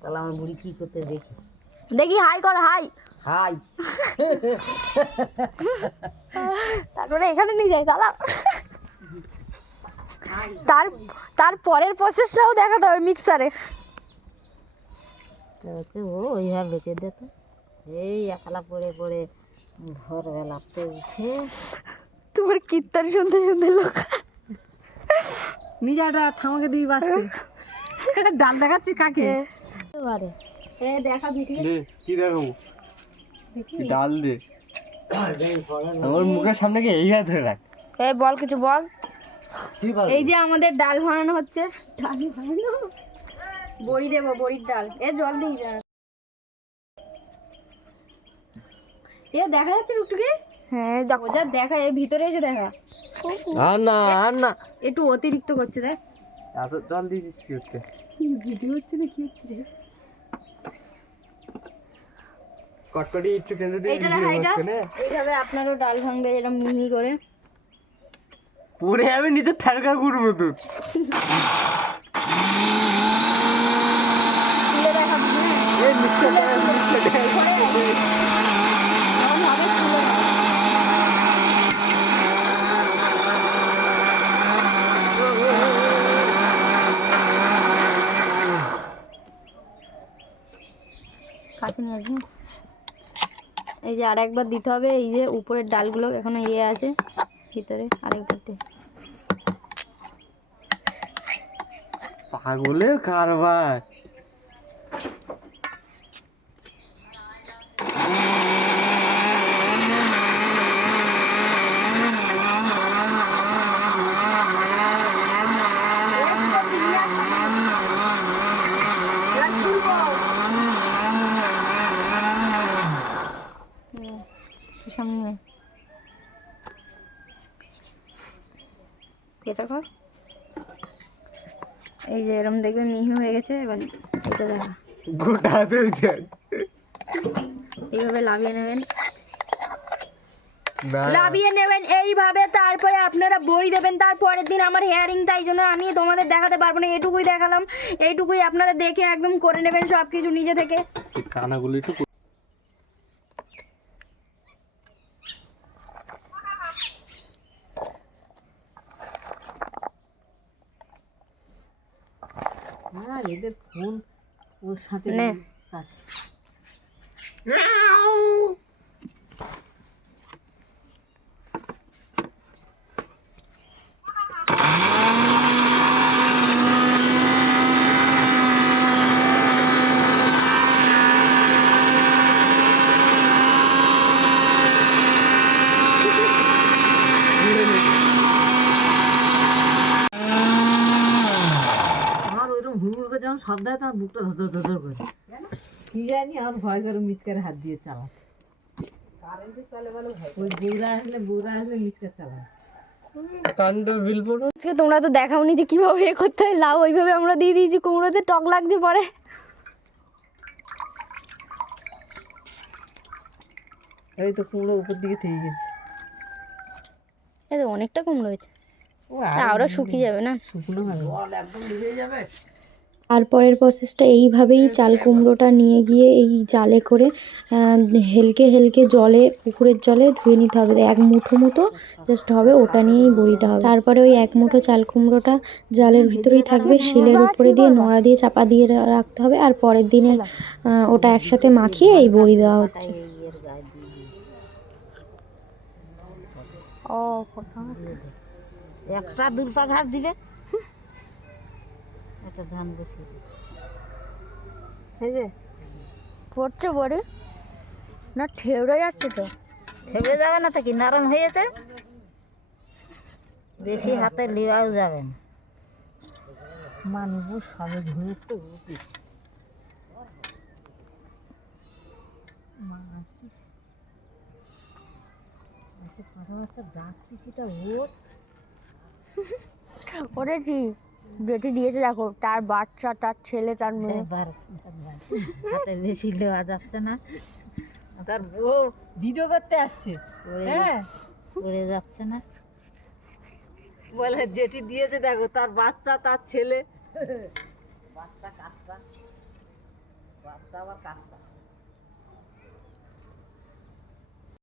তাহলে আমার বুড়ি কি করতে দেখি দেখি, হাই কর, হাই হাই। তারপরে এখানে নিয়ে যাই দাঁড়া। তার পরের প্রসেসটাও দেখাতে হবে মিক্সারে। হচ্ছে ও ওইভাবে বেঁচে দিত, এই একলা পড়ে পড়ে ভোরবেলাতে উঠে তোমার কীর্তন শুনতে শুনতে লোক মিজাটা ঠামাকে দিবি বাঁচতে। ডাল দেখাচ্ছি কাকে পারে দেখা ভিডিও কি দেখাবো? ডাল দে, আমার মুখের সামনে কি এই হাত ধরে রাখ। এই বল, কিছু বল। এই যে আমাদের ডাল বানানো হচ্ছে, ডাল বানানো, বড়ি দেবো, বড়ির ডাল। জল দিই না, দেখা যাচ্ছে টুকটুকি? হ্যাঁ দেখো, যা দেখা, এর ভিতরে এসে দেখা। আর না আর না, একটু অতিরিক্ত করছে, দেখ। এত জল দিয়েছিস কি হচ্ছে? ভিডিও হচ্ছে না, কি হচ্ছে রে? কটকটি একটু ফেলে দিয়ে এইটা দেখা, এইভাবে আপনারও ডাল ভাঙবে এরকম মিহি করে। পরে আমি নিচে থারকা করবো তোর। তুলে দেখা, এই মিক্সারটা কাছে নিয়ে আসবি। এই যে আরেকবার দিতে হবে, এই যে উপরের ডালগুলো এখনো আছে ভিতরে, আরেকবার দে। পাগলের কারবার। সামনে এটা কর, এই যে এরকম দেখবে মিহি হয়ে গেছে। এবার এটা দেখা, গোটা এইভাবে লাভিয়ে নেবেন, এইভাবে। তারপরে আপনারা বড়ি দেবেন তারপরের দিন। আমার হেয়ারিং, তাই জন্য আমি তোমাদের দেখাতে পারবো না, এটুকুই দেখালাম। এইটুকুই আপনারা দেখে একদম করে নেবেন সব কিছু নিজে থেকে। কানাগুলো একটু এদের ফোন ওর সাথে আছে। যখন শব্দ হয় তখন বুকটা ধর ধর ধর করে, কি জানি আমার ভয় করে মিচকারে হাত দিয়ে চালায়। ওই বউরা আসলে মিচকার চালায়। কাণ্ড বিলবো। আজকে তোমরা তো দেখাওনি যে কিভাবে এ করতে হয়। লাউ ওইভাবে আমরা দিয়ে দিয়েছি, কুমড়োতে টক লাগছে পরে। এই তো কুমড়ো উপর দিকে থেকে গেছে। এই তো অনেকটা কুমড়ো হয়েছে, আরও শুকিয়ে যাবে না, শুকনো হবে, জল একদম ভিজে যাবে। আর পরের প্রসেসটা এইভাবেই। চাল কুমড়োটা নিয়ে গিয়ে এই জালে করে হেলকে হেলকে জলে, পুকুরের জলে ধুয়ে নিতে হবে। এক মুঠো মতো জাস্ট হবে, ওটা নিয়েই বড়িটা হবে। তারপরে ওই এক মুঠো চাল কুমড়োটা জালের ভিতরেই থাকবে, শিলের উপরে দিয়ে নোড়া দিয়ে চাপা দিয়ে রাখতে হবে। আর পরের দিনের ওটা একসাথে মাখিয়ে এই বড়ি দেওয়া হচ্ছে। ও একটা দুলপা ঘাস দিলে একটা ধান বসিয়ে দিলে, এই যে পড়ছে বড়ি না, ঠেউড়ে যাচ্ছে তো। থেমে যাবে না তো, কি নরম হয়েছে, বেশি হাতে লিওয়াও যাবে না। মানুষ সবে ধুয়ে তো ওরে কি যেটি দিয়েছে দেখো, তার বাচ্চা, তার ছেলে, তার মেয়ে। হাতে বেশি দেওয়া যাচ্ছে না, তার ও ভিডিও করতে আসছে, পড়ে যাচ্ছে না। বলে যেটি দিয়েছে দেখো, তার বাচ্চা, তার ছেলে, বাচ্চা কাচ্চা। বাচ্চা আবার কাঁচা